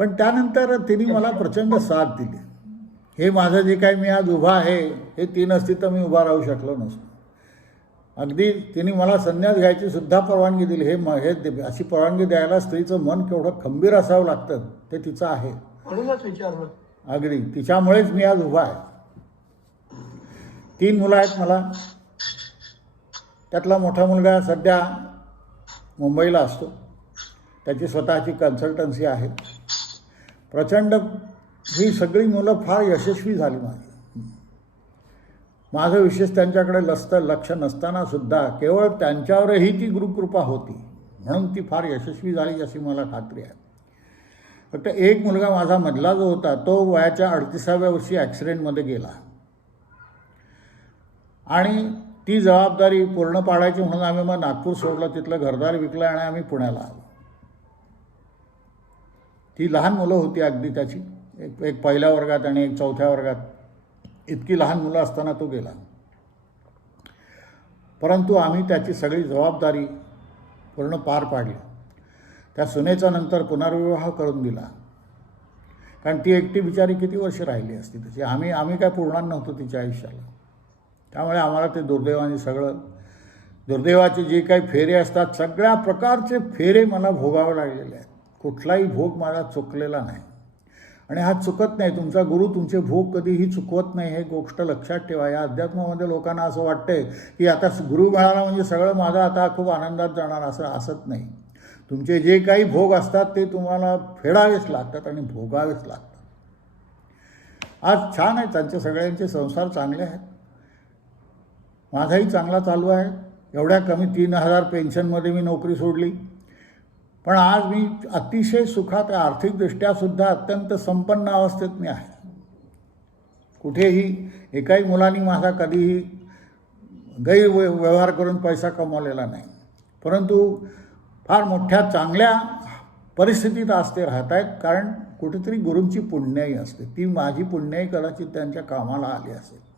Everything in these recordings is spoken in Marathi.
पण त्यानंतर तिने मला प्रचंड साथ दिली. हे माझं जे काही मी आज उभा आहे हे ती नसती तर मी उभा राहू शकलो नसतो. अगदी तिने मला संन्यास घ्यायची सुद्धा परवानगी दिली. हे अशी परवानगी द्यायला स्त्रीचं मन केवढं खंबीर असावं लागतं ते तिचं आहे. म्हणूनच विचारलं. अगदी तिच्यामुळेच मी आज उभा आहे. 3 मुलं आहेत मला. त्यातला मोठा मुलगा सध्या मुंबईला असतो. त्याची स्वतःची कन्सल्टन्सी आहे. प्रचंड ही सगळी मुलं फार यशस्वी झाली माझं विशेष त्यांच्याकडे लक्ष नसताना सुद्धा केवळ त्यांच्यावरही ती गुरुकृपा होती म्हणून ती फार यशस्वी झाली अशी मला खात्री आहे. फक्त एक मुलगा माझा मधला जो होता तो वयाच्या 38व्या वर्षी ॲक्सिडेंटमध्ये गेला आणि ती जबाबदारी पूर्ण पाडायची म्हणून आम्ही मग नागपूर सोडलं, तिथलं घरदार विकलं आणि आम्ही पुण्याला आलो. ती लहान मुलं होती अगदी त्याची, एक पहिल्या वर्गात आणि एक 4थ्या वर्गात. इतकी लहान मुलं असताना तो गेला. परंतु आम्ही त्याची सगळी जबाबदारी पूर्ण पार पाडली. त्या सुनेचा नंतर पुनर्विवाह करून दिला, कारण ती एकटी बिचारी किती वर्ष राहिली असती त्याची. आम्ही काय पुरणार नव्हतो तिच्या आयुष्याला. त्यामुळे आम्हाला ते दुर्दैवाने सगळं, दुर्दैवाचे जे काही फेरे असतात सगळ्या प्रकारचे फेरे मला भोगावे लागलेले आहेत. कुठलाही भोग मला चुकलेला नाही आणि हा चुकत नाही. तुमचा गुरु तुमचे भोग कधीही चुकवत नाही, हे गोष्ट लक्षात ठेवा. या अध्यात्मामध्ये लोकांना असं वाटतंय की आता गुरु मिळाला म्हणजे सगळं माझं आता खूप आनंदात जाणार, असं असत नाही. तुमचे जे काही भोग असतात ते तुम्हाला फेडावेच लागतात आणि भोगावेच लागतात. आज छान आहे, त्यांचे सगळ्यांचे संसार चांगले आहेत. माझाही चांगला चालू आहे. एवढ्या कमी 3,000 पेन्शनमध्ये मी नोकरी सोडली, पण आज मी अतिशय सुखात, आर्थिकदृष्ट्यासुद्धा अत्यंत संपन्न अवस्थेत मी आहे. कुठेही एकाही मुलांनी माझा कधीही गैरव्यवहार करून पैसा कमवलेला नाही. परंतु फार मोठ्या चांगल्या परिस्थितीत आज ते राहत आहेत, कारण कुठेतरी गुरूंची पुण्याई असते. ती माझी पुण्याई कदाचित त्यांच्या कामाला आली असेल.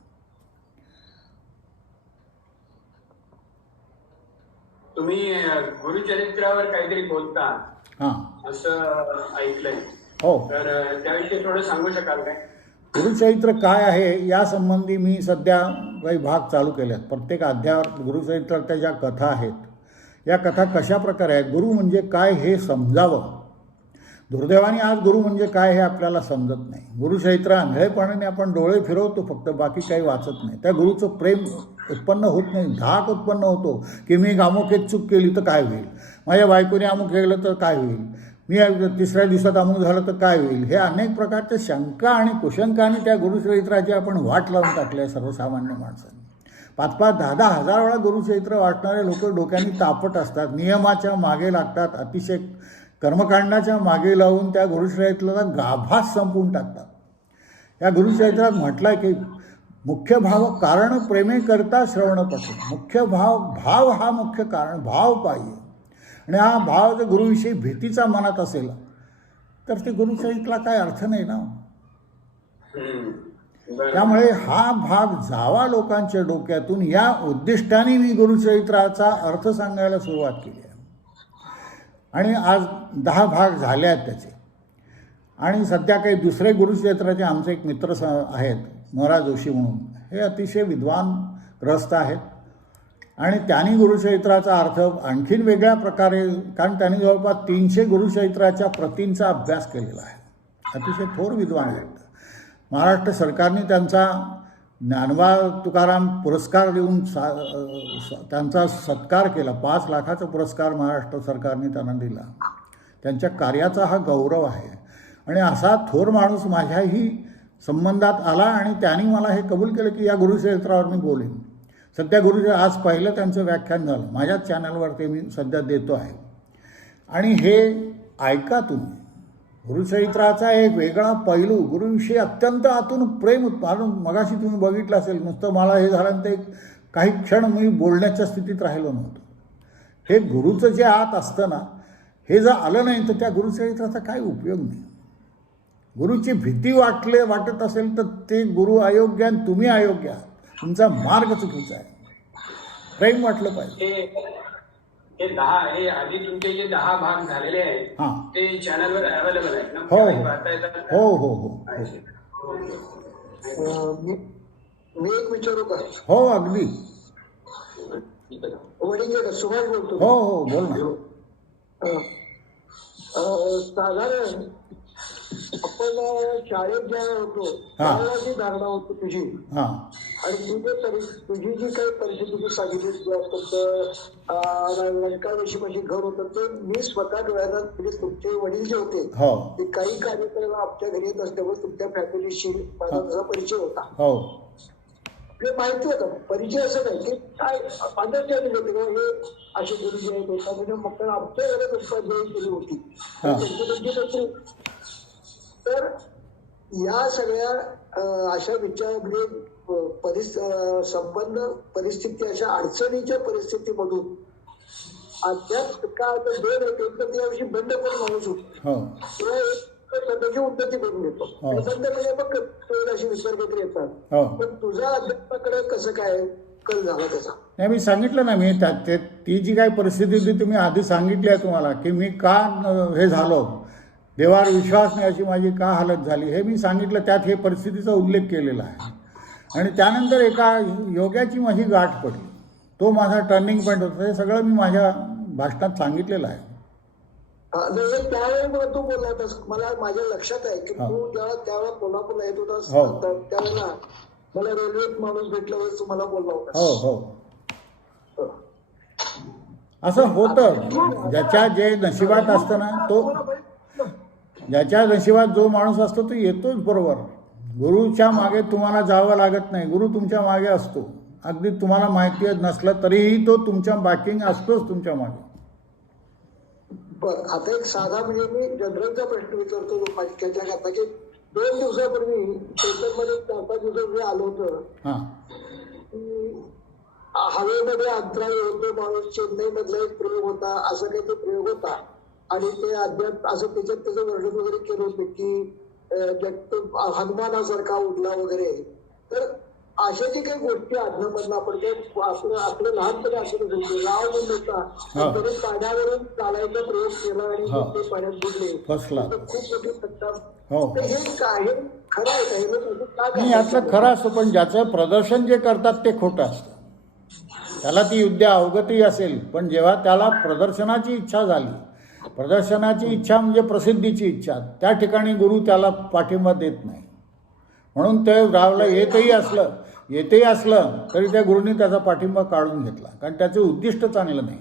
तुम्ही गुरुचरित्रावर काहीतरी बोलता हां, असं ऐकलंय. हो. तर त्याविषयी थोडं सांगू शकाल काय? गुरुचरित्र काय आहे यासंबंधी मी सध्या काही भाग चालू केले आहेत. प्रत्येक अध्यायावर गुरुचरित्राच्या ज्या कथा आहेत, या कथा कशा प्रकारे आहेत, गुरु म्हणजे काय हे समजावं. दुर्दैवाने आज गुरु म्हणजे काय हे आपल्याला समजत नाही. गुरुचरित्र आंधळेपणाने आपण डोळे फिरवतो फक्त, बाकी काही वाचत नाही. त्या गुरुचं प्रेम उत्पन्न होत नाही. धाक उत्पन्न होतो की मी अमुक एक चूक केली तर काय होईल, माझ्या बायकोने अमुक केलं तर काय होईल, मी 3ऱ्या दिवसात अमुक झालं तर काय होईल. हे अनेक प्रकारच्या शंका आणि कुशंकाने त्या गुरुचरित्राची आपण वाट लावून टाकली आहे सर्वसामान्य माणसांनी. 5-5, 10-10 हजार वेळा गुरुचरित्र वाचणारे लोक डोक्याने तापट असतात, नियमाच्या मागे लागतात, अतिशय कर्मकांडाच्या मागे लावून त्या गुरुचरित्राला गाभास संपवून टाकतात. या गुरुचरित्रात म्हटलं आहे की मुख्य भाव कारण प्रेमे करता श्रवण पठे. मुख्य भाव हा मुख्य कारण, भाव पाहिजे. आणि हा भाव जर गुरुविषयी भीतीचा मनात असेल तर ते गुरुचरित्राला काय अर्थ नाही ना. त्यामुळे हा भाग जावा लोकांच्या डोक्यातून, या उद्दिष्टाने मी गुरुचरित्राचा अर्थ सांगायला सुरुवात केली आहे. आणि आज 10 भाग झाले आहेत त्याचे. आणि सध्या काही दुसरे गुरुचरित्राचे आमचे एक मित्र आहेत, मोरा जोशी म्हणून. हे अतिशय विद्वान ग्रस्त आहेत आणि त्यांनी गुरुचरित्राचा अर्थ आणखीन वेगळ्या प्रकारे, कारण त्यांनी जवळपास 300 गुरुचरित्राच्या प्रतींचा अभ्यास केलेला आहे. अतिशय थोर विद्वान आहेत. महाराष्ट्र सरकारने त्यांचा ज्ञानोबा तुकाराम पुरस्कार देऊन त्यांचा सत्कार केला. 5 लाखाचा पुरस्कार महाराष्ट्र सरकारने त्यांना दिला. त्यांच्या कार्याचा हा गौरव आहे. आणि असा थोर माणूस माझ्याही संबंधात आला आणि त्यांनी मला हे कबूल केलं की या गुरुचरित्रावर मी बोलेन. सध्या आज पहिलं त्यांचं व्याख्यान झालं. माझ्याच चॅनलवर ते मी सध्या देतो आहे. आणि हे ऐका तुम्ही. गुरुचरित्राचा एक वेगळा पैलू, गुरुविषयी अत्यंत आतून प्रेम उत्पादन. मगाशी तुम्ही बघितलं असेल, नुसतं मला हे झालं ते काही क्षण मी बोलण्याच्या स्थितीत राहिलो नव्हतो. हे गुरुचं जे आत असतं ना, हे जर आलं नाही तर त्या गुरुचरित्राचा काही उपयोग नाही. गुरुची भीती वाटत असेल तर ते गुरु अयोग्य आणि तुम्ही अयोग्य आहात. तुमचा मार्ग चुकीचा आहे. प्रेम वाटलं पाहिजे. हे आधी तुमचे जे 10 भाग झालेले आहेत हां. ते चॅनलवर अवेलेबल आहेत ना? हो तेव्हाही पाहता येतात ना? हो हो हो अच्छा. मी मी एक विचारू का? हो अगदी. वडील सुभाष बोलतो. हो हो बोल ना. साधारण आपण शाळेत जेव्हा होतो हा. त्यावेळेला जी धारणा होती तुझी हां आणि तुझी जी काही परिस्थिती तू सांगितली तुझं लंकावेशी माझी घर होतं ते मी स्वतः डोळ्याला म्हणजे तुमचे वडील जे होते हो ते काही कार्यक्रम आमच्या घरी येत असल्यामुळे तुमच्या फॅमिलीशी माझा तसा परिचय होता. हो हे माहिती होतं परिचय असं नाही की काय अंडरस्टँडिंग होते किंवा हे असे गुरुजी आहेत होता म्हणजे मग आमच्या घरात उपाध्याय केली होती हा. त्यांची नोकरी. तर या सगळ्या अशा विचार म्हणजे संबंध परिस्थिती अशा अडचणीच्या परिस्थितीमधून अद्याप काय होतं दोन एक तर त्याविषयी बंद पण माणूस होतो हो किंवा एक स्वतःची उन्नती करून घेतो. हो. बंद म्हणजे मग असे विचार काहीतरी येतात. हो पण तुझा अध्यात्माकडे कसं काय कल झाला त्याचा? नाही मी सांगितलं ना मी ती जी काही परिस्थिती होती ती मी आधी सांगितली आहे तुम्हाला की मी का हे झालो देवावर विश्वास नाही अशी माझी का हालत झाली हे मी सांगितलं. त्यात हे परिस्थितीचा उल्लेख केलेला आहे. आणि त्यानंतर एका योग्याची माझी गाठ पडली. तो माझा टर्निंग पॉईंट होता. हे सगळं मी माझ्या भाषणात सांगितलेलं आहे. त्यावेळी मला तू बोलला होतास मला माझ्या लक्षात आहे की हा. तू त्यावेळेला कोल्हापूरला येत होतास हो. त्यावेळेला मला रेल्वेत माणूस भेटल्यावर तू मला बोलला होता. हो हो असं होतं. ज्याच्या जे नशिबात असतं ना तो ज्याच्या नशिबात जो माणूस असतो तो येतोच बरोबर. गुरुच्या मागे तुम्हाला जावं लागत नाही. गुरु तुमच्या मागे असतो. अगदी तुम्हाला माहिती नसलं तरीही तो तुमच्या बॅकिंग असतोच तुमच्या मागे. बरं आता एक साधा म्हणजे मी जनरलचा प्रश्न विचारतो त्याच्याकरता की 2 दिवसापूर्वी पेपरमध्ये 4-5 दिवसापूर्वी आलो होतं हां हवेमध्ये अंतराळ होतो माणूस चेन्नई मधला एक प्रयोग होता असं काही तो प्रयोग होता आणि ते अद्याप असं त्याच्यात त्याचं वर्णन वगैरे केलं होतं की हनुमानासारखा उडला वगैरे. तर अशा जी काही गोष्टी आधीमधनं आपण ते आपलं लहानपणी असं राव म्हणून होता तरी पाण्यावरून चालायचा प्रयोग केला आणि ते पाण्यात बुडले. फसला. खूप मोठी सत्ता. हो हे काय हे खरं आहे का? हे लोक का नाही यातलं खरं असतं पण ज्याचं प्रदर्शन जे करतात ते खोटं असतं. त्याला ती विद्या अवगती असेल पण जेव्हा त्याला प्रदर्शनाची इच्छा झाली प्रदर्शनाची इच्छा म्हणजे प्रसिद्धीची इच्छा त्या ठिकाणी गुरु त्याला पाठिंबा देत नाही. म्हणून ते रावला येतही असलं तरी त्या गुरुनी त्याचा पाठिंबा काढून घेतला कारण त्याचं उद्दिष्ट चांगलं नाही.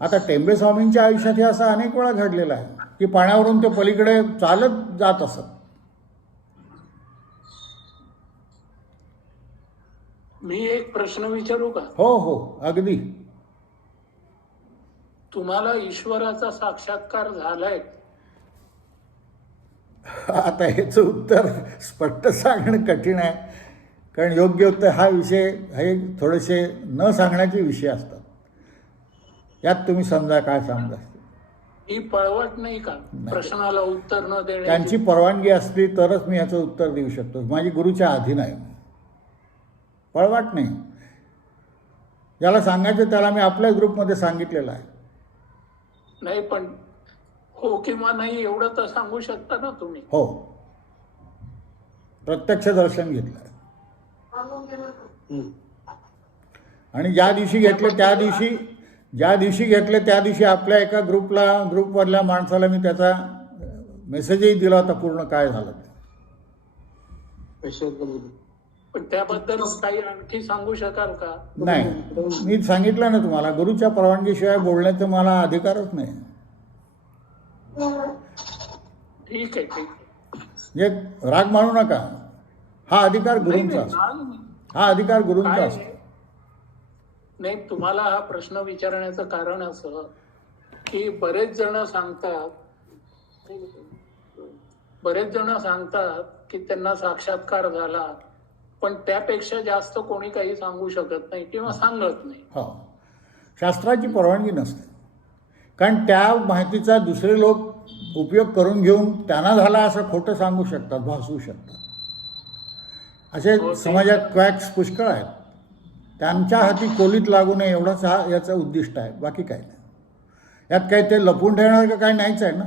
आता टेंबे स्वामींच्या आयुष्यात हे असं अनेक वेळा घडलेलं आहे की पाण्यावरून ते पलीकडे चालत जात असत. मी एक प्रश्न विचारू का? हो हो अगदी. तुम्हाला ईश्वराचा साक्षात्कार झालाय? आता ह्याचं उत्तर स्पष्ट सांगणं कठीण आहे कारण योग्य उत्तर हा विषय हे थोडेसे न सांगण्याचे विषय असतात. यात तुम्ही समजा काय समजा. ही पळवट नाही का प्रश्नाला उत्तर न देण्याची? त्यांची परवानगी असली तरच मी ह्याचं उत्तर देऊ शकतो. माझी गुरुच्या अधीन आहे. पळवाट नाही. ज्याला सांगायचं त्याला मी आपल्या ग्रुपमध्ये सांगितलेलं आहे. नाही पण हो किंवा नाही एवढं तर सांगू शकता ना तुम्ही? हो प्रत्यक्ष दर्शन घेतलं आणि ज्या दिवशी घेतले त्या दिवशी आपल्या एका ग्रुपवरल्या माणसाला मी त्याचा मेसेजही दिला होता पूर्ण काय झालं ते. पण त्याबद्दल काही आणखी सांगू शकाल का? नाही मी सांगितलं ना तुम्हाला गुरुच्या परवानगीशिवाय बोलण्याचा मला अधिकारच नाही. ठीक आहे. म्हणजे राग मानू नका. हा अधिकार गुरूंचा असतो. हा अधिकार गुरूंचा असतो. नाही तुम्हाला हा प्रश्न विचारण्याचं कारण असं की बरेच जण सांगतात की त्यांना साक्षात्कार झाला पण त्यापेक्षा जास्त कोणी काही सांगू शकत नाही किंवा सांगत नाही. हो शास्त्राची परवानगी नसते कारण त्या माहितीचा दुसरे लोक उपयोग करून घेऊन त्यांना झाला असं खोटं सांगू शकतात भासवू शकतात. असे समाजात क्वॅक्स पुष्कळ आहेत. त्यांच्या हाती कोलीत लागू नये एवढाच हा याचं उद्दिष्ट आहे, बाकी काही नाही. यात काही ते लपून ठेवणार का काही नाहीच आहे ना.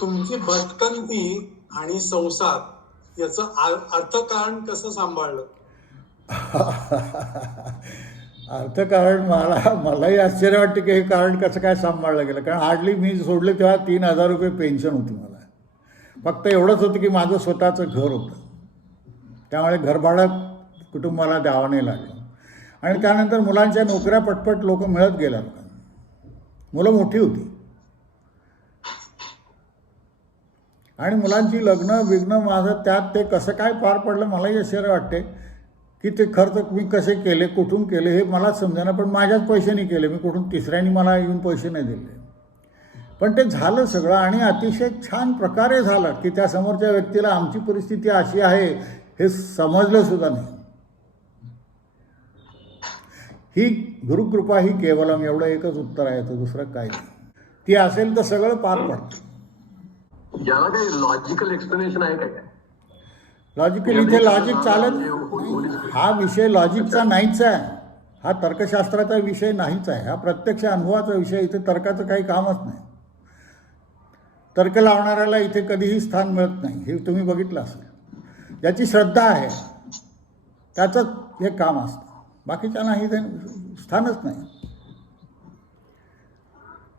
तुमची भटकंती आणि संसार याचं अर्थकारण कसं सांभाळलं? अर्थकारण मलाही आश्चर्य वाटते की हे कारण कसं काय सांभाळलं गेलं. कारण हार्डली मी सोडले तेव्हा 3,000 रुपये पेन्शन होती मला. फक्त एवढंच होतं की माझं स्वतःचं घर होतं, त्यामुळे घरभाडं कुटुंबाला द्यावं नाही लागलं. आणि त्यानंतर मुलांच्या नोकऱ्या पटपट लोक मिळत गेल्या लोकांना. मुलं मोठी होती आणि मुलांची लग्न माझं त्यात ते कसं काय पार पडलं मलाही आश्चर्य वाटते की ते खर्च मी कसे केले, कुठून केले हे मलाच समजेना. पण माझ्याच पैशाने केले, मी कुठून तिसऱ्याने मला येऊन पैसे नाही दिले. पण ते झालं सगळं आणि अतिशय छान प्रकारे झालं की त्या समोरच्या व्यक्तीला आमची परिस्थिती अशी आहे हे समजलं सुद्धा नाही. ही गुरुकृपा ही केवलम, एवढं एकच उत्तर आहे, तर दुसरं काही नाही. ती असेल तर सगळं पार पडतं. याला काही लॉजिकल एक्सप्लेनेशन आहे काय? लॉजिकल इथे लॉजिक चालत, हा विषय लॉजिकचा नाहीच आहे, हा तर्कशास्त्राचा विषय नाहीच आहे, हा प्रत्यक्ष अनुभवाचा विषय. इथे तर्काचं काही कामच नाही. तर्क लावणाऱ्याला इथे कधीही स्थान मिळत नाही, हे तुम्ही बघितलं असेल. ज्याची श्रद्धा आहे त्याचंच हे काम असतं, बाकीच्या नाही ते स्थानच नाही.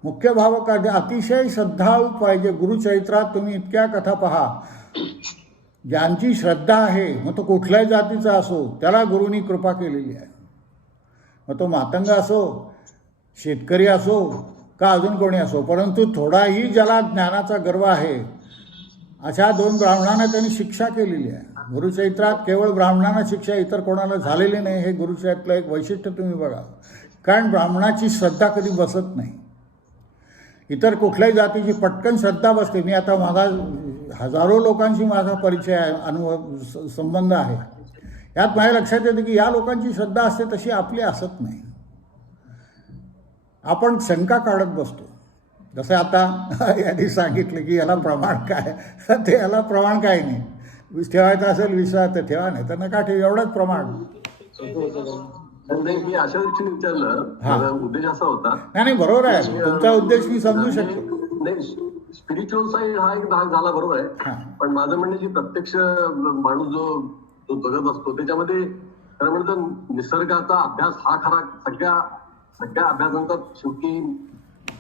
मुख्य भावक अतिशय श्रद्धाळू पाहिजे. गुरुचरित्रात तुम्ही इतक्या कथा पहा, ज्यांची श्रद्धा आहे, मग तो कुठल्याही जातीचा असो, त्याला गुरुनी कृपा केलेली आहे. मग तो मातंग असो, शेतकरी असो का अजून कोणी असो, परंतु थोडाही ज्याला ज्ञानाचा गर्व आहे, अशा 2 ब्राह्मणांना त्यांनी शिक्षा केलेली आहे. गुरुचरित्रात केवळ ब्राह्मणांना शिक्षा, इतर कोणाला झालेली नाही. हे गुरुचरित्रातलं एक वैशिष्ट्य तुम्ही बघा. कारण ब्राह्मणाची श्रद्धा कधी बसत नाही. इतर कुठल्याही जातीची पटकन श्रद्धा बसते. मी आता माझा हजारो लोकांशी माझा परिचय आहे, अनुभव संबंध आहे. यात माझ्या लक्षात येतं की या लोकांची श्रद्धा असते तशी आपली असत नाही. आपण शंका काढत बसतो. जसं आता यांनी सांगितलं की याला प्रमाण काय, ते याला प्रमाण काय नाही. ठेवायचं असेल विश्वास तर ठेवा, नाही तर नका ठेव, एवढंच प्रमाण. नाही, मी अशा दृष्टीने विचारलं, माझा उद्देश असा होता. नाही बरोबर आहे, तुमचा उद्देश मी समजू शकतो. नाही, स्पिरिच्युअल साईड हा एक भाग झाला, बरोबर आहे. पण माझं म्हणणं की प्रत्यक्ष माणूस जो जगत असतो त्याच्यामध्ये खरं म्हणतं निसर्गाचा अभ्यास हा खरा सगळ्या अभ्यासांचा शेवटी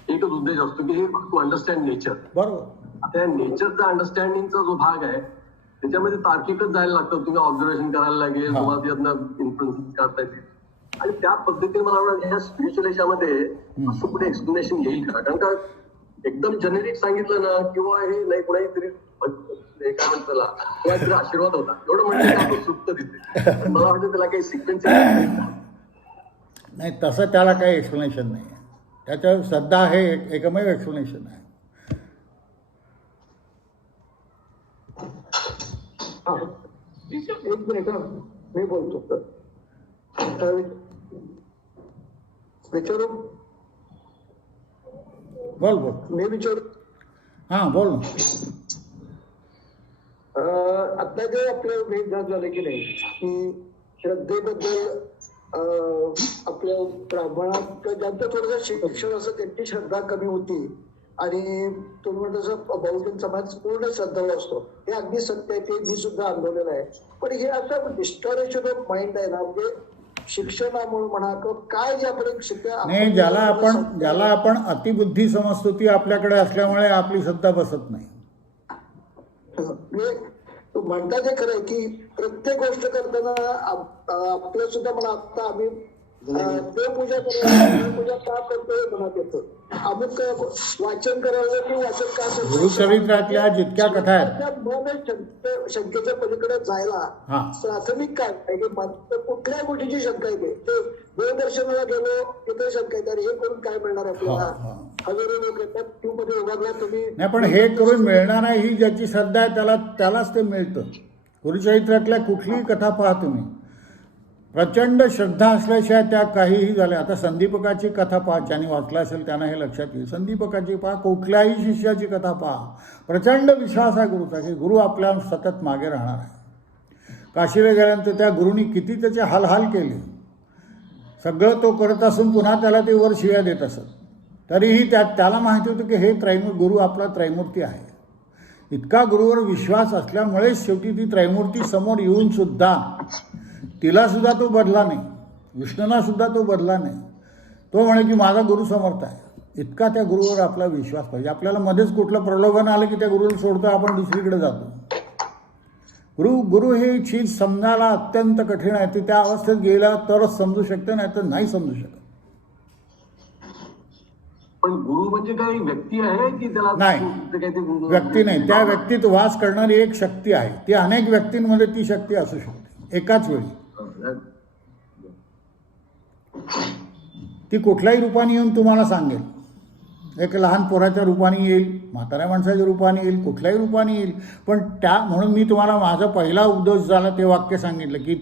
एकच उद्देश असतो की हे टू अंडरस्टँड नेचर. बरोबर. आता या नेचरचा अंडरस्टँडिंगचा जो भाग आहे त्याच्यामध्ये तार्किकच जायला लागतं. तुम्ही ऑब्झर्वेशन करायला लागेल, तुम्हाला त्यातनं इन्फ्लुएन्स काढता येतील. आणि त्या पद्धतीने मला वाटतं ह्या स्पिरिच्युअल याच्यामध्ये असं कुठे एक्सप्लेनेशन येईल का? कारण का एकदम जेनेरिक सांगितलं ना, किंवा हे नाही कुणाही तरी काय म्हणतात त्याला, कुणातरी आशीर्वाद होता एवढं म्हणजे आपण सुप्त दिसते. मला वाटतं त्याला काही सिक्वेन्स नाही, तसं त्याला काही एक्सप्लेनेशन नाही आहे. त्याच्यावर श्रद्धा हे एकमेव एक्सप्लेनेशन आहे. एक मिनिट, मी बोलतो. विचारू? बोल. मी विचारू? हां बोल ना. आता जे आपलं भेट झालं की नाही, की श्रद्धेबद्दल आपल्या ब्राह्मणात ज्यांचं थोडंसं शिक्षण असं त्यांची श्रद्धा कमी होती आणि तुम्ही म्हणतो तसं बहुजन समाज पूर्ण श्रद्धाळू असतो. हे अगदी सत्य आहे, ते मी सुद्धा अनुभवलेलं आहे. पण हे असं डिस्टॉरेशन ऑफ माइंड आहे ना, म्हणजे शिक्षणामुळे म्हणा किंवा काय जे आपण शिक्षण नाही, ज्याला आपण अतिबुद्धी समजतो ती आपल्याकडे असल्यामुळे आपली श्रद्धा बसत नाही. तू म्हणता ते खरं आहे की प्रत्येक गोष्ट करताना आपल्या सुद्धा मला आता आम्ही देवपूजा देवपूजा का करतो हे मनात येतं. अमुक वाचन करायला की वाचन का करतो. गुरुचरित्रातल्या जितक्या कथा आहेत, मन शंकेच्या पलीकडे जायला प्राथमिक काय आहे की कुठल्या गोष्टीची शंका येते. ते देवदर्शनाला गेलो तिथे शंका येते, अरे हे करून काय मिळणार आपल्याला. हजारो लोक येतात, क्यू मध्ये उभारला तुम्ही. नाही, पण हे करून मिळणार आहे ही ज्याची श्रद्धा आहे त्यालाच ते मिळतं. गुरुचरित्रातल्या कुठलीही कथा पहा तुम्ही, प्रचंड श्रद्धा असल्याशिवाय त्या काहीही झाल्या. आता संदीपकाची कथा पहा, ज्यांनी वाचला असेल त्यांना हे लक्षात येईल. संदीपकाची पहा, कुठल्याही शिष्याची कथा पहा, प्रचंड विश्वास आहे गुरुचा की गुरु आपल्या सतत मागे राहणार आहे. काशीला गेल्यानंतर त्या गुरुनी किती त्याचे हालहाल केले, सगळं तो करत असून पुन्हा त्याला ते वर शिव्या देत असत, तरीही त्याला माहिती होतं की हे गुरु आपला त्रैमूर्ती आहे. इतका गुरुवर विश्वास असल्यामुळेच शेवटी ती त्रैमूर्ती समोर येऊन सुद्धा तिलासुद्धा तो बदला नाही, विष्णूंना सुद्धा तो बदला नाही. तो म्हणे की माझा गुरु समर्थ आहे. इतका त्या गुरुवर आपला विश्वास पाहिजे. आपल्याला मध्येच कुठलं प्रलोभन आलं की त्या गुरुला सोडतो, आपण दुसरीकडे जातो. गुरु हे चीज समजायला अत्यंत कठीण आहे. ते त्या अवस्थेत गेला तरच समजू शकते, नाही तर नाही समजू शकत. पण गुरु म्हणजे काही व्यक्ती आहे की त्याला नाही, व्यक्ती नाही. त्या व्यक्तीत वास करणारी एक शक्ती आहे. ती अनेक व्यक्तींमध्ये ती शक्ती असू शकते एकाच वेळी. ती कुठल्याही रूपाने येऊन तुम्हाला सांगेल. एक लहान पोराच्या रूपाने येईल, म्हाताऱ्या माणसाच्या रूपाने येईल, कुठल्याही रूपाने येईल. पण म्हणून मी तुम्हाला माझा पहिला उपदेश झाला ते वाक्य सांगितलं की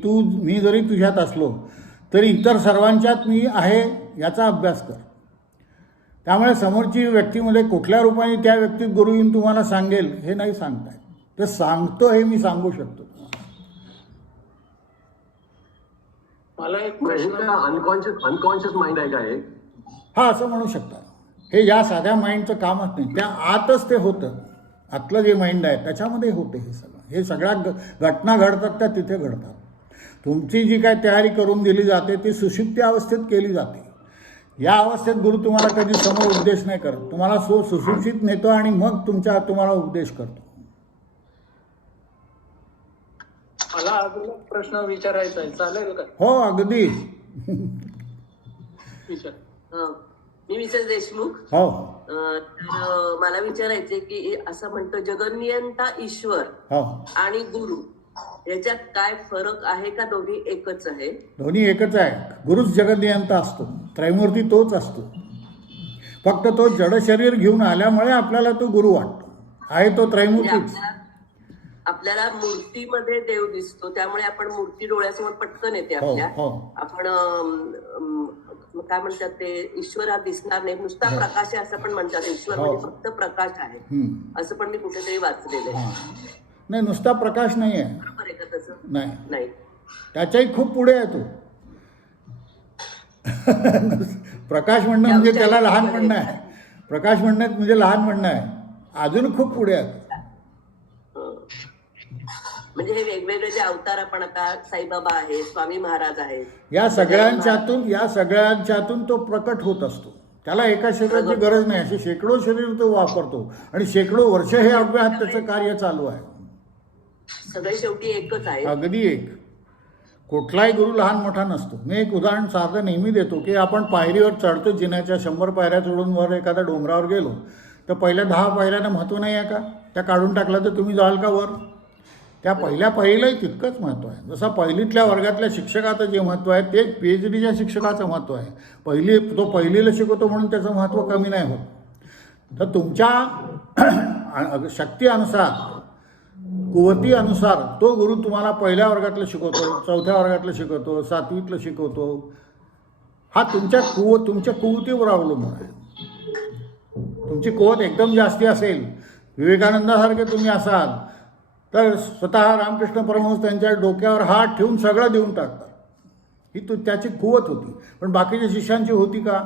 मी जरी तुझ्यात असलो तरी इतर सर्वांच्यात मी आहे याचा अभ्यास कर. त्यामुळे समोरची व्यक्तीमध्ये कुठल्या रूपाने त्या व्यक्तीत गुरु येऊन तुम्हाला सांगेल हे नाही सांगता येत. ते सांगतो हे मी सांगू शकतो. मला एक प्रश्न, अनकॉन्शियस माइंड आहे का हे? हा, असं म्हणू शकता. हे या साध्या माइंडचं कामच नाही. त्या आतच ते होतं. आतलं जे माइंड आहे त्याच्यामध्ये होते हे सगळं. हे सगळ्या घटना घडतात त्या तिथे घडतात. तुमची जी काय तयारी करून दिली जाते ती सुषुप्ती अवस्थेत केली जाते. या अवस्थेत गुरु तुम्हाला कधी समोर उपदेश नाही करत. तुम्हाला सुशिक्षित नेतो आणि मग तुम्हाला उपदेश करतो. मला अजून एक प्रश्न विचारायचा आहे, चालेल का? हो, अगदी. विचार. मी मिसेस देशमुख. हो. तर मला विचारायचे की असं म्हणतो जगनियंता ईश्वर हो. आणि गुरु याच्यात काय फरक आहे का दोन्ही एकच आहे? दोन्ही एकच आहे. गुरुच जगनियंता असतो, त्रैमूर्ती तोच असतो. फक्त तो जड शरीर घेऊन आल्यामुळे आपल्याला तो गुरु वाटतो. आहे तो त्रैमूर्तीच. आपल्याला मूर्तीमध्ये देव दिसतो, त्यामुळे आपण मूर्ती डोळ्यासमोर पटकन येते हो, आपल्या. हो. आपण काय म्हणतात ते ईश्वर हा दिसणार नाही, नुसता प्रकाश आहे असं पण म्हणतात. ईश्वर म्हणजे फक्त प्रकाश आहे असं पण मी कुठेतरी वाचलेलं आहे. नाही, नुसता प्रकाश नाही आहे. बरोबर आहे का तसं? नाही, नाही. त्याच्याही खूप पुढे आहे तो. प्रकाश म्हणणं म्हणजे त्याला लहान म्हणणं आहे. प्रकाश म्हणणं म्हणजे लहान म्हणणं आहे. अजून खूप पुढे आहे. म्हणजे हे वेगवेगळे जे अवतार आपण आता साईबाबा आहे, स्वामी महाराज आहेत, या सगळ्यांच्यातून तो प्रकट होत असतो. त्याला एका शरीराची गरज नाही. असे शेकडो शरीर तो वापरतो आणि शेकडो वर्ष हे अव्याहत त्याचं कार्य चालू आहे. सगळे शेवटी एकच आहे. अगदी एक. कुठलाही गुरु लहान मोठा नसतो. मी एक उदाहरण साधं नेहमी देतो की आपण पायरीवर चढतो, जिन्याच्या 100 पायऱ्या चढून वर एखाद्या डोंगरावर गेलो तर पहिल्या 10 पायऱ्यांना महत्त्व नाही आहे का? त्या काढून टाकला तर तुम्ही जाल का वर? त्या पहिल्याही तितकंच महत्त्व आहे. जसं पहिलीतल्या वर्गातल्या शिक्षकाचं जे महत्त्व आहे ते PhDच्या शिक्षकाचं महत्त्व आहे. तो पहिलीला शिकवतो म्हणून त्याचं महत्त्व कमी नाही होत. तर तुमच्या शक्तीनुसार, कुवतीनुसार तो गुरु तुम्हाला पहिल्या वर्गातलं शिकवतो, 4थ्या वर्गातलं शिकवतो, 7वीतलं शिकवतो. हा तुमच्या कुवतीवर अवलंबून आहे. तुमची कुवत एकदम जास्ती असेल, विवेकानंदासारखे तुम्ही असाल तर स्वतः रामकृष्ण परमहंस त्यांच्या डोक्यावर हात ठेवून सगळं देऊन टाकतात. ही त्याची कुवत होती. पण बाकीच्या शिष्यांची होती का?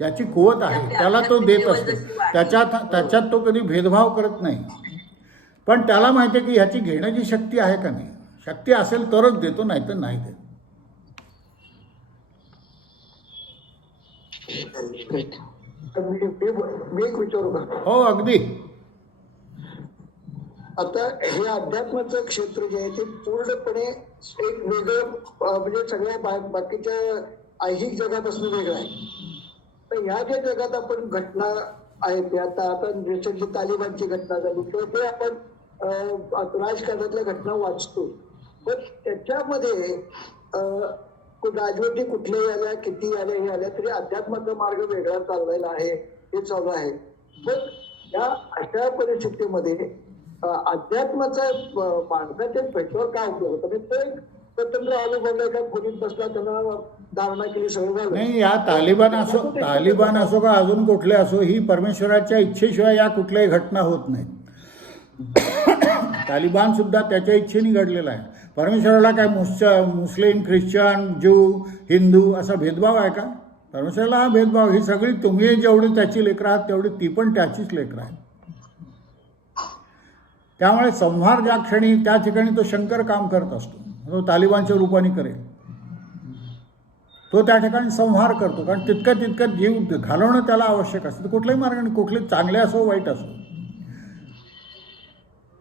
त्याची कुवत आहे, त्याला तो देत असतो. त्याच्यात तो कधी भेदभाव करत नाही. पण त्याला माहिती आहे की ह्याची घेण्याची शक्ती आहे का नाही. शक्ती असेल तरच देतो, नाही तर नाही देत. मी एक विचारू का? हो, अगदी. आता हे अध्यात्माचं क्षेत्र जे आहे ते पूर्णपणे एक वेगळं म्हणजे सगळ्या बाकीच्या ऐहिक जगापासून वेगळं आहे. तर ह्या ज्या जगात आपण घटना आहेत ते आता रिसेंटली तालिबानची घटना झाली किंवा ते आपण राजकारणातल्या घटना वाचतो. पण त्याच्यामध्ये राजवटी कुठल्याही आल्या, किती आल्या, हे आल्या तरी अध्यात्माचा मार्ग वेगळा चाललेला आहे, हे चालू आहे. पण या अशा परिस्थितीमध्ये अध्यात्माचा माणसाच्या पेटवर काय उपयोग होतो? तो एक स्वतंत्र आलो बोलले का खोलीत बसला त्यांना धारणा केली सगळं झालं. नाही, या तालिबान असो का अजून कुठले असो, ही परमेश्वराच्या इच्छेशिवाय या कुठल्याही घटना होत नाहीत. तालिबान सुद्धा त्याच्या इच्छेने घडलेला आहे. परमेश्वराला काय मुस्लिम, ख्रिश्चन, ज्यू, हिंदू असा भेदभाव आहे का? परमेश्वराला हा भेदभाव, ही सगळी तुम्ही जेवढी त्याची लेकरं आहात तेवढी ती पण त्याचीच लेकरं आहेत. त्यामुळे संहार ज्या क्षणी त्या ठिकाणी तो शंकर काम करत असतो, तो तालिबानच्या रूपाने करेल, तो त्या ठिकाणी संहार करतो. कारण तितकं जीव घालवणं त्याला आवश्यक असतं, कुठल्याही मार्गाने, कुठले चांगले असो वाईट असो.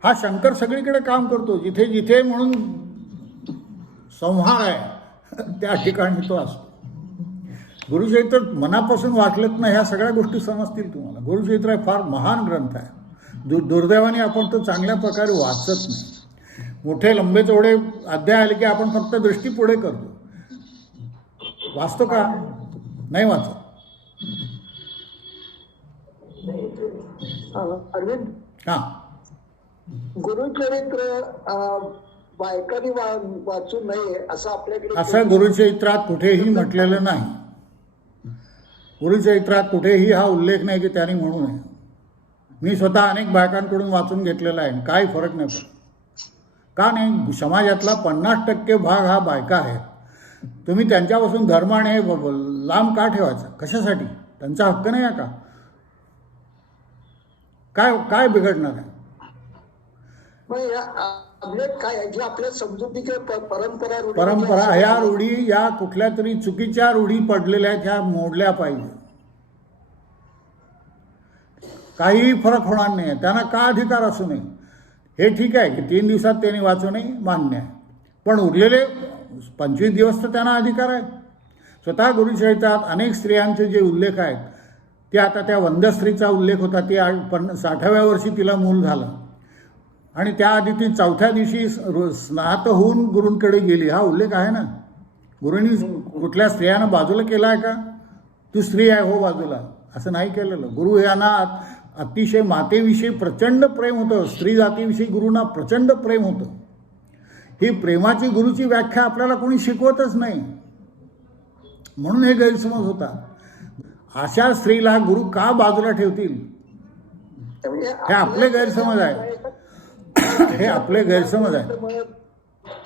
हा शंकर सगळीकडे काम करतो, जिथे जिथे म्हणून संहार आहे त्या ठिकाणी तो असतो. गुरुचरित्र मनापासून वाचलत ना ह्या सगळ्या गोष्टी समजतील तुम्हाला. गुरुचरित्र हे फार महान ग्रंथ आहे. दुर्दैवाने आपण तो चांगल्या प्रकारे वाचत नाही. मोठे लंबे चौडे अध्याय आले की आपण फक्त दृष्टी पुढे करतो. वाचतो का? नाही वाचत. अरविंद, हां, गुरुचरित्र बायकांनी वाचू नये असं आपल्याकडे असं गुरुचरित्रात कुठेही म्हटलेलं नाही. गुरुचरित्रात कुठेही हा उल्लेख नाही की त्यांनी म्हणू नये. मी स्वतः अनेक बायकांकडून वाचून घेतलेला आहे, काही फरक नाही पडत. का नाही? समाजातला 50% भाग हा बायका आहे. तुम्ही त्यांच्यापासून धर्माने लांब का ठेवायचा? कशासाठी? त्यांचा हक्क नाही आहे का? काय बिघडणार आहे? काय आहे जे आपल्या समजुतीच्या परंपरा ह्या रूढी, या कुठल्या तरी चुकीच्या रूढी पडलेल्या आहेत, ह्या मोडल्या पाहिजे. काहीही फरक होणार नाही. त्यांना का अधिकार असू नये? हे ठीक आहे की 3 दिवसात त्यांनी वाचू नये, मान्य आहे. पण उरलेले 25 दिवस तर त्यांना अधिकार आहे. स्वतः गुरुचरित्रात अनेक स्त्रियांचे जे उल्लेख आहेत ते, आता त्या वंद्यस्त्रीचा उल्लेख होता, ती 60व्या वर्षी तिला मूल झालं आणि त्याआधी ती 4थ्या दिवशी स्नात होऊन गुरूंकडे गेली, हा उल्लेख आहे ना. गुरूंनी कुठल्या स्त्रियांना बाजूला केला आहे का? तू स्त्री आहे हो बाजूला, असं नाही केलेलं. गुरु यांना अतिशय मातेविषयी प्रचंड प्रेम होतं, स्त्री जातीविषयी गुरूंना प्रचंड प्रेम होतं. ही प्रेमाची गुरुची व्याख्या आपल्याला कोणी शिकवतच नाही, म्हणून हे गैरसमज होता. अशा स्त्रीला गुरु का बाजूला ठेवतील? हे आपले गैरसमज आहे. हे आपले गैरसमज आहे.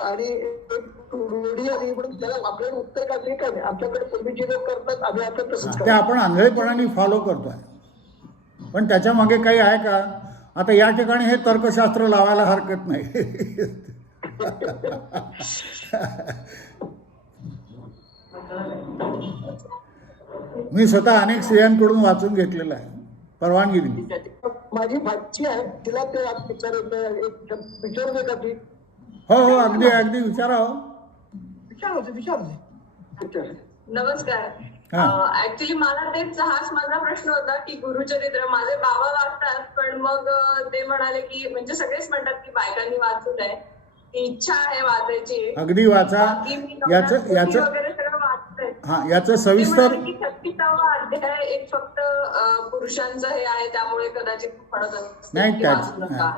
आणि रूढी आणि म्हणून त्याला आपल्याला उत्तर का नाही का नाही, आमच्याकडे पूर्वीचे लोक करतात, आम्ही आता तसंच ते आपण आंधळेपणाने फॉलो करतोय. पण त्याच्या मागे काही आहे का? आता या ठिकाणी हे तर्कशास्त्र लावायला हरकत नाही. मी स्वतः अनेक स्त्रियांकडून वाचून घेतलेलं आहे, परवानगी दिली. माझी भाची आहे, तिला ते विचारू दे का ती? हो हो, अगदी अगदी विचारा. हो, नमस्कार. हा. ऍक्च्युली मला तेच हाच माझा प्रश्न होता की गुरुचरित्र माझे बाबा वाचतात, पण मग ते म्हणाले की म्हणजे सगळेच म्हणतात की बायकांनी वाचू नये, ती इच्छा आहे वाचायची. अगदी वाचा. याचं वगैरे सगळं वाचतंय. हा, याचं सविस्तर 36वा अध्याय एक फक्त पुरुषांचं हे आहे, त्यामुळे कदाचित पडत नाही.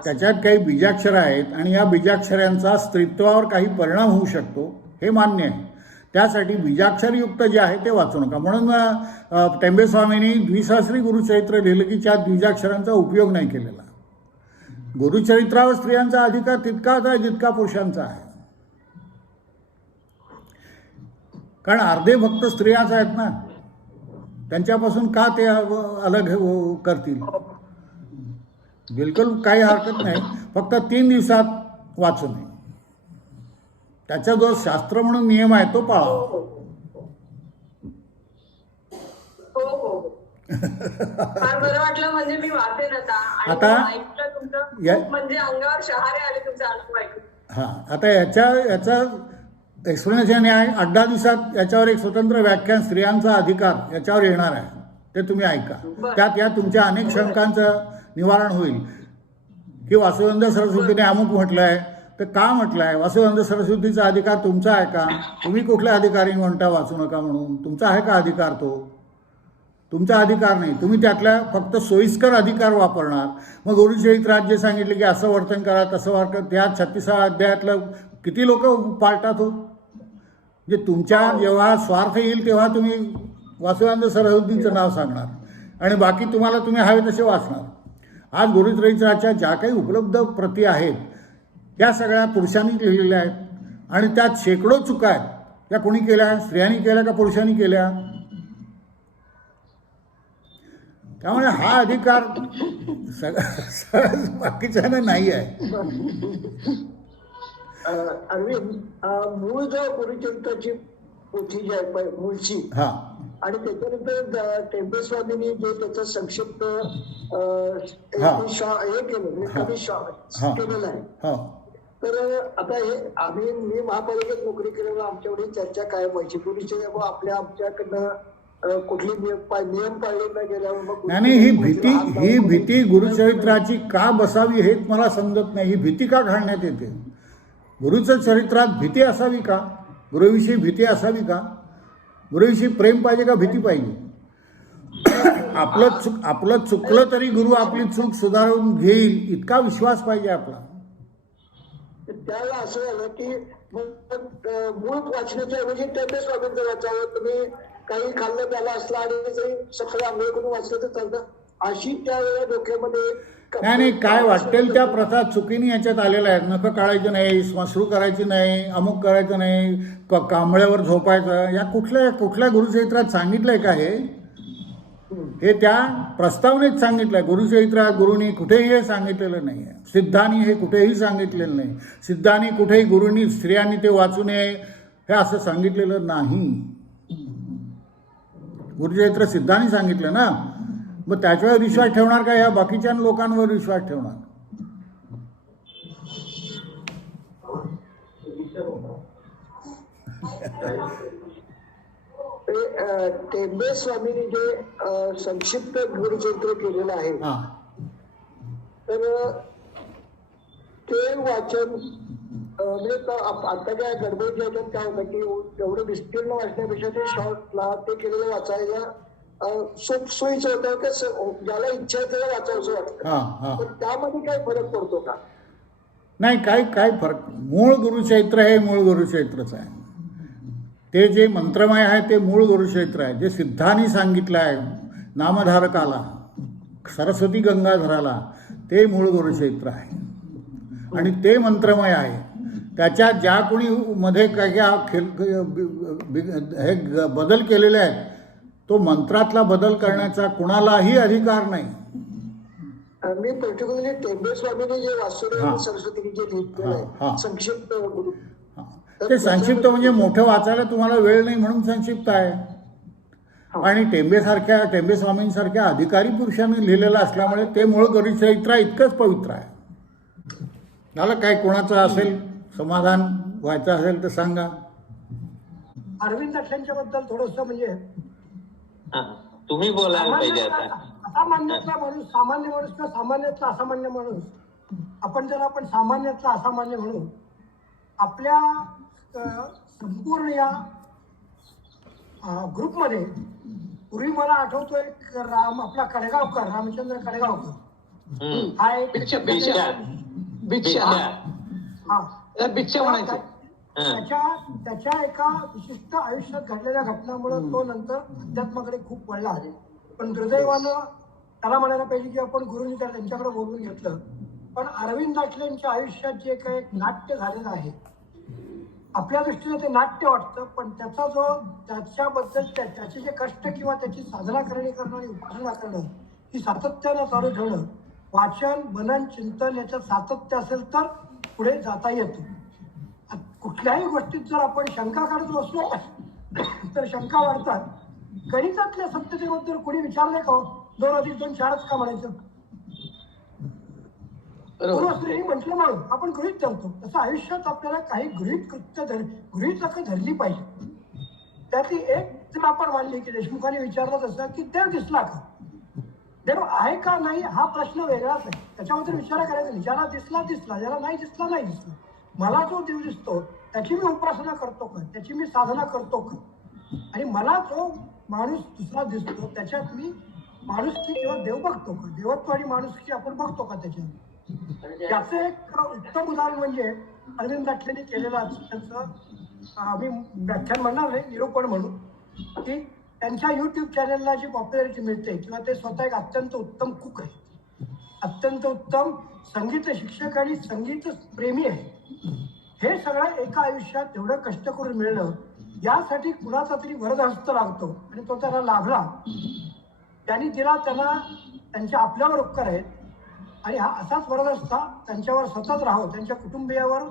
त्याच्यात काही बीजाक्षर आहेत आणि या बीजाक्षरांचा स्त्रीत्वावर काही परिणाम होऊ शकतो, हे मान्य आहे. त्यासाठी बीजाक्षरयुक्त जे आहे ते वाचू नका. म्हणून टेंबेस्वामींनी द्विसहस्री गुरुचरित्र लिहिलं की त्यात बीजाक्षरांचा उपयोग नाही केलेला. गुरुचरित्रावर स्त्रियांचा अधिकार तितकाच आहे जितका पुरुषांचा आहे. कारण अर्धे भक्त स्त्रियाच आहेत ना, त्यांच्यापासून का ते अलग करतील? बिलकुल काही हरकत नाही, फक्त 3 दिवसात वाचू नये. त्याचा जो शास्त्र म्हणून नियम आहे तो पाळावा. फार बरं वाटलं, म्हणजे मी वाचेन आता ऐकलं तुमचं, म्हणजे अंगावर शहारे आले तुमचे अनुभव ऐकून. हां, आता याचा एक्सप्लेनेशन आहे. 8-10 दिवसात याच्यावर एक स्वतंत्र व्याख्यान स्त्रियांचा अधिकार याच्यावर येणार आहे, ते तुम्ही ऐका. त्यात या तुमच्या अनेक शंकांचं निवारण होईल. की वासुदेव सरस्वतीने अमुक म्हटलं आहे, तर का म्हटलं आहे? वासुदेव सरस्वतीचा अधिकार तुमचा आहे का? तुम्ही कुठल्या अधिकारी म्हणता वाचू नका म्हणून? तुमचा आहे का अधिकार? तो तुमचा अधिकार नाही. तुम्ही त्यातल्या फक्त सोयीस्कर अधिकार वापरणार. मग गुरुचरित्रात जे सांगितले की असं वर्तन करा, तसं वर्तन, त्या 36व्या अध्यायातलं किती लोक पाळतात हो? म्हणजे तुमच्या जेव्हा स्वार्थ येईल तेव्हा तुम्ही वासुदेवानंद सरस्वतींचं नाव सांगणार आणि बाकी तुम्ही हवे तसे वाचणार. आज गुरुचरित्राच्या ज्या काही उपलब्ध प्रती आहेत त्या सगळ्या पुरुषांनी लिहिलेल्या आहेत आणि त्यात शेकडो चुका आहेत. त्या कोणी केल्या? स्त्रियांनी केल्या का पुरुषांनी केल्या? त्यामुळे हा अधिकार बाकीच्यांना नाही आहे. अरविंद, मूळ जो गुरुचरित्राची पोथी जी आहे मूळची, हां आणि त्याच्यानंतर टेंबे स्वामींनी जे त्याचं संक्षिप्त हे केलं म्हणजे कमी केलेलं आहे. हां तर आता हे मी महापालिकेत नोकरी केल्यामुळे आमच्याकडे चर्चा काय व्हायची, पूर्वीचे आमच्याकडनं कुठली नियम पाळले न गेल्यावर मग नाही, ही भीती गुरुचरित्राची का बसावी हेच मला समजत नाही. ही भीती का घालण्यात येते? गुरुच्या चरित्रात भीती असावी का? गुरुविषयी भीती असावी का? गुरुविषयी प्रेम पाहिजे का भीती पाहिजे? आपलं चुकलं तरी गुरु आपली चूक सुधारून घेईल इतका विश्वास पाहिजे आपला. त्यावेळेला असं झालं की मूळ वाचण्याच्या ऐवजी टेंबे स्वामींचं वाचावं, तुम्ही काही खाल्लं त्याला असलं आणि जरी सकाळी आंघोळ करून वाचलं तर चालतं, अशी त्यावेळेला डोक्यामध्ये नाही, काय वाटेल त्या प्रथा चुकीने याच्यात आलेल्या आहेत. नखं काढायचं नाही, श्मश्रू करायची नाही, अमुक करायचं नाही, कांबळ्यावर झोपायचं, या कुठल्या गुरुचरित्रात सांगितलंय का? हे त्या प्रस्तावनेत सांगितलंय. गुरुचरित्रात गुरुनी कुठेही हे सांगितलेलं नाही आहे. सिद्धांनी हे कुठेही सांगितलेलं नाही. सिद्धांनी कुठेही गुरुनी स्त्रियांनी ते वाचू नये हे असं सांगितलेलं नाही. गुरुचरित्र सिद्धांनी सांगितलं ना, मग त्याच्यावर विश्वास ठेवणार का? या बाकीच्या लोकांवर विश्वास ठेवणार? टेंबे स्वामींनी जे संक्षिप्त गुरुचरित्र केलेलं आहे, तर ते वाचन म्हणजे आताच्या गडबडीच्या ह्याच्यात काय होतं की एवढं विस्तीर्ण वाचण्यापेक्षा ते शॉर्टला ते केलेलं वाचायला सोयीचं होतं का? ज्याला इच्छा आहे त्याला वाचावंसं वाटतं. पण त्यामध्ये काय फरक पडतो का? नाही, काय फरक. मूळ गुरुचरित्र हे मूळ गुरुचरित्रच आहे. ते जे मंत्रमय आहे ते मूळ गुरुचरित्र आहे. जे सिद्धांनी सांगितलं आहे नामधारकाला, सरस्वती गंगाधराला, ते मूळ गुरुचरित्र आहे आणि ते मंत्रमय आहे. त्याच्यात ज्या कोणी मध्ये काय हे बदल केलेले आहेत, तो मंत्रातला बदल करण्याचा कुणालाही अधिकार नाही. मी पर्टिक्युलरली टेंबे स्वामींनी जे वासुदेव सरस्वतींनी जे लिहिलेलं आहे संक्षिप्त गुरु, ते संक्षिप्त म्हणजे मोठं वाचायला तुम्हाला वेळ नाही म्हणून संक्षिप्त आहे. आणि टेंबे स्वामींसारख्या अधिकारी पुरुषांनी लिहिलेलं असल्यामुळे ते मूळ गुरुचरित्र इतकंच पवित्र आहे. झालं काय? कोणाचं असेल समाधान व्हायचं असेल तर सांगा. अरविंद दाटल्यांच्या बद्दल थोडंसं म्हणजे तुम्ही बोलायला पाहिजे. आता असामान्यातला माणूस सामान्य माणूस किंवा सामान्यातला असामान्य माणूस, आपण सामान्यातला असामान्य म्हणून आपल्या संपूर्ण या ग्रुपमध्ये पूर्वी मला आठवतोय आपला कडेगावकर, रामचंद्र कडेगावकर, हा एक त्याच्या एका विशिष्ट आयुष्यात घडलेल्या घटनामुळे तो नंतर अध्यात्माकडे खूप वळला आहे. पण दुर्दैवानं त्याला म्हणायला पाहिजे की आपण गुरुनी त्यांच्याकडे बोलवून घेतलं. पण अरविंद दाटलेंच्या आयुष्यात जे काही एक नाट्य झालेलं आहे, आपल्या दृष्टीने ते नाट्य वाटतं, पण त्याचा जो त्याच्याबद्दल त्याचे जे कष्ट किंवा त्याची साधना करणं आणि उपासना करणं ही सातत्यानं चालू ठेवणं, वाचन मनन चिंतन याच्यात सातत्य असेल तर पुढे जाता येतं. कुठल्याही गोष्टीत जर आपण शंका काढत बसलो तर शंका वाढतात. गणितातल्या सत्यतेबद्दल कोणी विचारले का? 2+2 4च का म्हणायचं? म्हटलं म्हणून आपण गृहीत धरतो. तसं आयुष्यात आपल्याला काही गृहीतक धरली पाहिजे. त्यातली एक जर आपण मानली की देशमुखांनी विचारलं तसं की देव दिसला का? देव आहे का नाही हा प्रश्न वेगळाच आहे. त्याच्याबद्दल विचार करायचा नाही. ज्याला दिसला दिसला, ज्याला नाही दिसला नाही दिसला. मला जो देव दिसतो त्याची मी उपासना करतो का? त्याची मी साधना करतो का? आणि मला जो माणूस दुसरा दिसतो त्याच्यात मी माणुसकी किंवा देव बघतो का? देवत्व आणि माणुसकी आपण बघतो का त्याच्यात? त्याचं एक उत्तम उदाहरण म्हणजे अरविंद दाटलेंनी केलेलं त्यांचं आम्ही व्याख्यान म्हणणार नाही, निरूपण म्हणून, की त्यांच्या युट्यूब चॅनलला जी पॉप्युलॅरिटी मिळते किंवा ते स्वतः एक अत्यंत उत्तम कुक आहे, अत्यंत उत्तम संगीत शिक्षक आणि संगीत प्रेमी आहे, हे सगळं एका आयुष्यात एवढं कष्ट करून मिळणं, यासाठी कुणाचा तरी वरदहस्त लागतो आणि तो त्याला लाभला, त्यांनी दिला, त्यांना त्यांच्या आपल्यावर उपकार आहेत आणि हा असाच वरदहस्त त्यांच्यावर सतत राहो, त्यांच्या कुटुंबियावर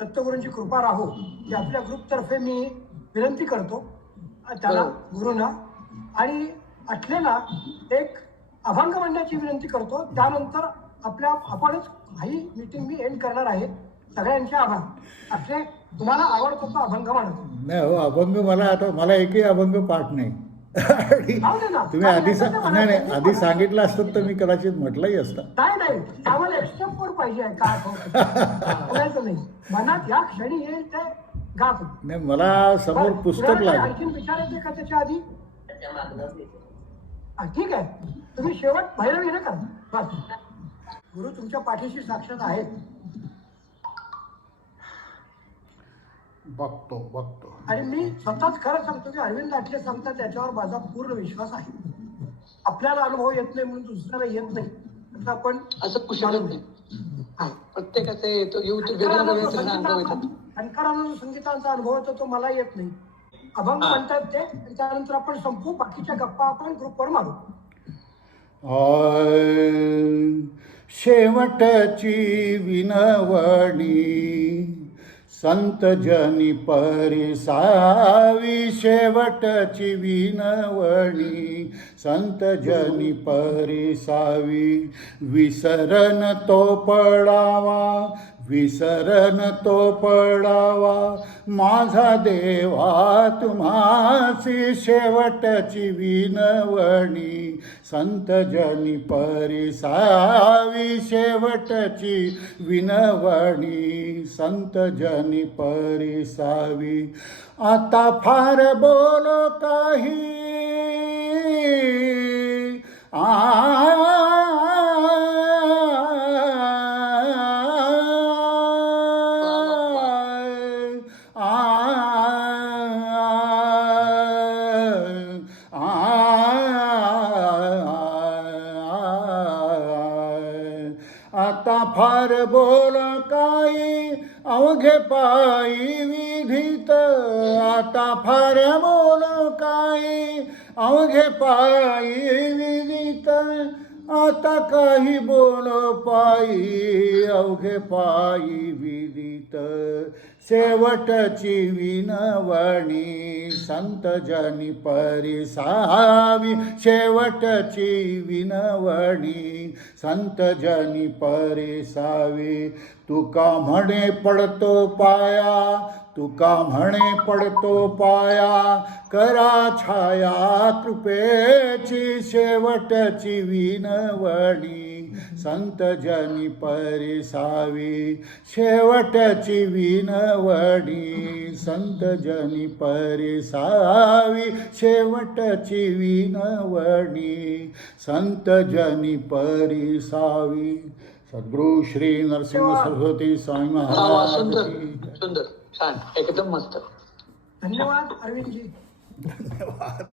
दत्तगुरूंची कृपा राहो, ही आपल्या ग्रुपतर्फे मी विनंती करतो त्याला, गुरुंना. आणि आठलेला एक अभंग म्हणण्याची विनंती करतो, त्यानंतर आपणच ही मीटिंग मी एंड करणार आहे. सगळ्यांचे आभार. आठले, तुम्हाला आवडतो तो अभंग म्हणतो? नाही हो, अभंग मला एकही अभंग पाठ नाही. आणि तुम्ही आधी सांगितलं असतं तर मी कदाचित म्हटलंही असतं. नाही, आम्हाला एक्स्ट्रा कोड पाहिजे काय बोलायचं नाही, मनात या क्षणी येईल ते गात. नाही, मला समोर पुस्तक लागेल. आणखीन विचारायचे का त्याच्या आधी? ठीक आहे, तुम्ही शेवट भैरवी ना करा बस. गुरु तुमच्या पाठीशी साक्षात आहेत. बघतो आणि मी स्वतःच खरं सांगतो की अरविंद दाटले सांगतात त्याच्यावर माझा पूर्ण विश्वास आहे. आपल्याला अनुभव येत नाही म्हणून दुसऱ्याला येत नाही असं आपण असं कुशल नाही. प्रत्येकाचे शंकरानंद संगीतांचा अनुभव येतो, तो मला येत नाही. अभंग म्हणतात ते, आणि त्यानंतर आपण संपू, बाकीच्या गप्पा आपण ग्रुपवर मारू. शेवटची विनवणी संत जनी परिसावी, शेवटची विनवणी संत जनी परिसावी, विसरन तो पडावा, विसरन तो पडावा, माझा देवा तुम्हासी, शेवटची विनवणी संत जनी परिसावी, शेवटची विनवणी संत जनी परिसावी. आता फार बोलो काही आता फार बोल काही अवघे पायी विधित, आता फार बोल काही अवघे पायी विदित, आता काही बोल पायी अवघे पायी विदित, शेवटची विनवणी संत जनी परिसावी, शेवटची विनवणी संत जनी परिसावी. तुका म्हणे पडतो पाया, तुका म्हणे पडतो पाया, करा छाया कृपेची, शेवटची विनवणी संत जनी परिसावी, शेवटची विनवणी संत जनी परिसावी, शेवटची विनवणी संत जनी परिसावी. सद्गुरु श्री नरसिंह सरस्वती स्वामी महाराज. सुंदर, छान, एकदम मस्त. धन्यवाद अरविंदजी. धन्यवाद.